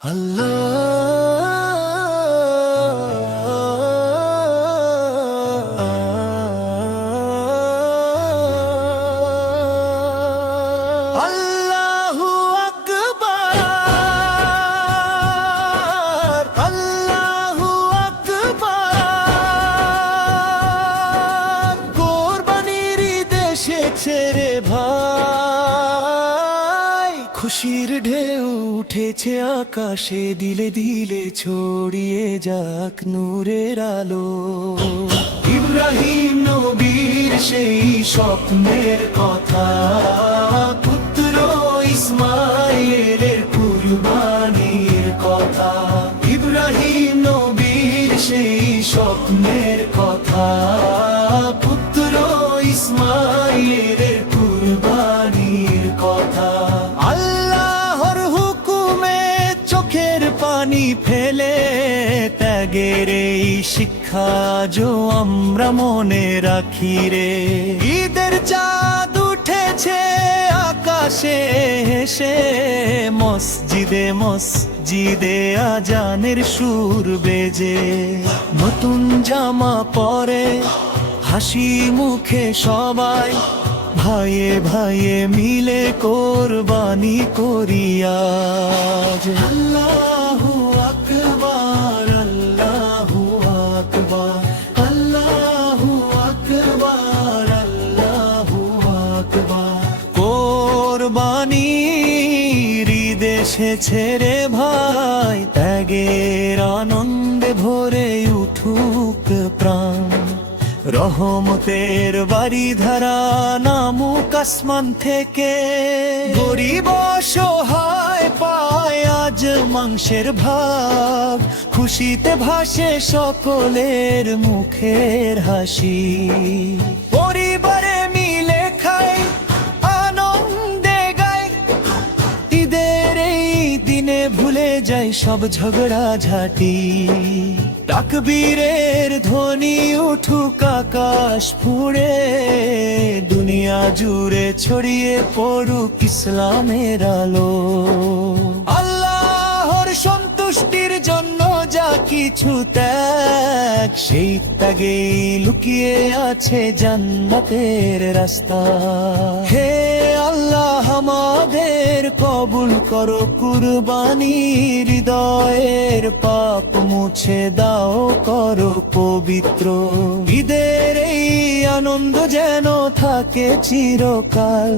আল্লাহু আকবার, আল্লাহু আকবার। কোরবানির ঈদ এসেছে রে ভাই, খুশির ঢেউ উঠেছে আকাশে, দিলে দিলে ছড়িয়ে যাক নূরের আলো। ইব্রাহিম নবীর সেই স্বপ্নের কথা, পুত্র ইসমাইলের কুরবানির কথা। ইব্রাহিম নবীর সেই স্বপ্নের কথা, পুত্র ইসমাইলের কুরবানির কথা। আল্লাহর হুকুমে চোখের পানি ফেলে ত্যাগের এই শিক্ষা যো আমরা মনে রাখি রে। ঈদের চাঁদ উঠেছে আকাশে হেসে, মসজিদে মসজিদে আজানের সুর বেজে। নতুন জামা পরে হাসি মুখে সবাই, ভাইয়ে ভাইয়ে মিলে কোরবানি করি আজ। আল্লাহু আকবার, আল্লাহু আকবার, আল্লাহু আকবার, আল্লাহু আকবার। কোরবানির ঈদ এসেছে রে ভাই, ত্যাগের আনন্দে ভরে উঠুক প্রাণ। রহমতের বাড়ি ধারা নামুক আসমান থেকে, গরিব অসহায় পায় আজ মাংসের ভাগ। খুশিতে ভাসে সকলের মুখের হাসি, পরিবারে মিলে খায় আনন্দে গায়। ঈদের এই দিনে ভুলে যায় সব ঝগড়া ঝাঁটি, তাকবীরের ধ্বনি উঠুক আকাশ ফুঁড়ে। দুনিয়া জুড়ে ছড়িয়ে পড়ুক ইসলামের আলো। আল্লাহর সন্তুষ্টির জন্য যা কিছু ত্যাগ, সেই ত্যাগেই লুকিয়ে আছে জান্নাতের রাস্তা। হে আল্লাহ আমাদের কবুল করো কুরবানি, হৃদয়ের পাপ মুছে দাও করো পবিত্র। ঈদের এই আনন্দ যেন থাকে চিরকাল,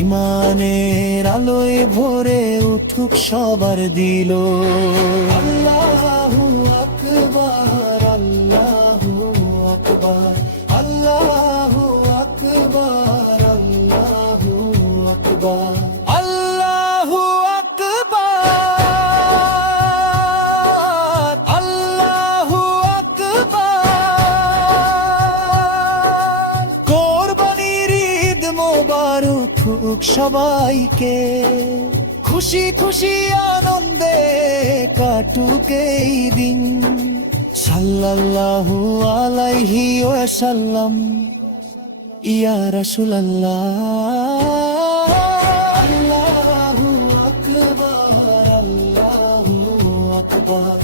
ঈমানের আলোয় ভরে উঠুক সবার দিল। আল্লাহু আকবার, আল্লাহু আকবার, আল্লাহু আকবার, আল্লাহু আকবার, আল্লাহু আকবার, আল্লাহু আকবার। কোরবানির ঈদ মোবারক হোক সবাইকে, খুশি খুশি আনন্দে কাটুক এই দিন। সাল্লাল্লাহু আলাইহি ওয়াসাল্লাম, ইয়া রাসূলুল্লাহ। আল্লাহু আকবার, আল্লাহু আকবার।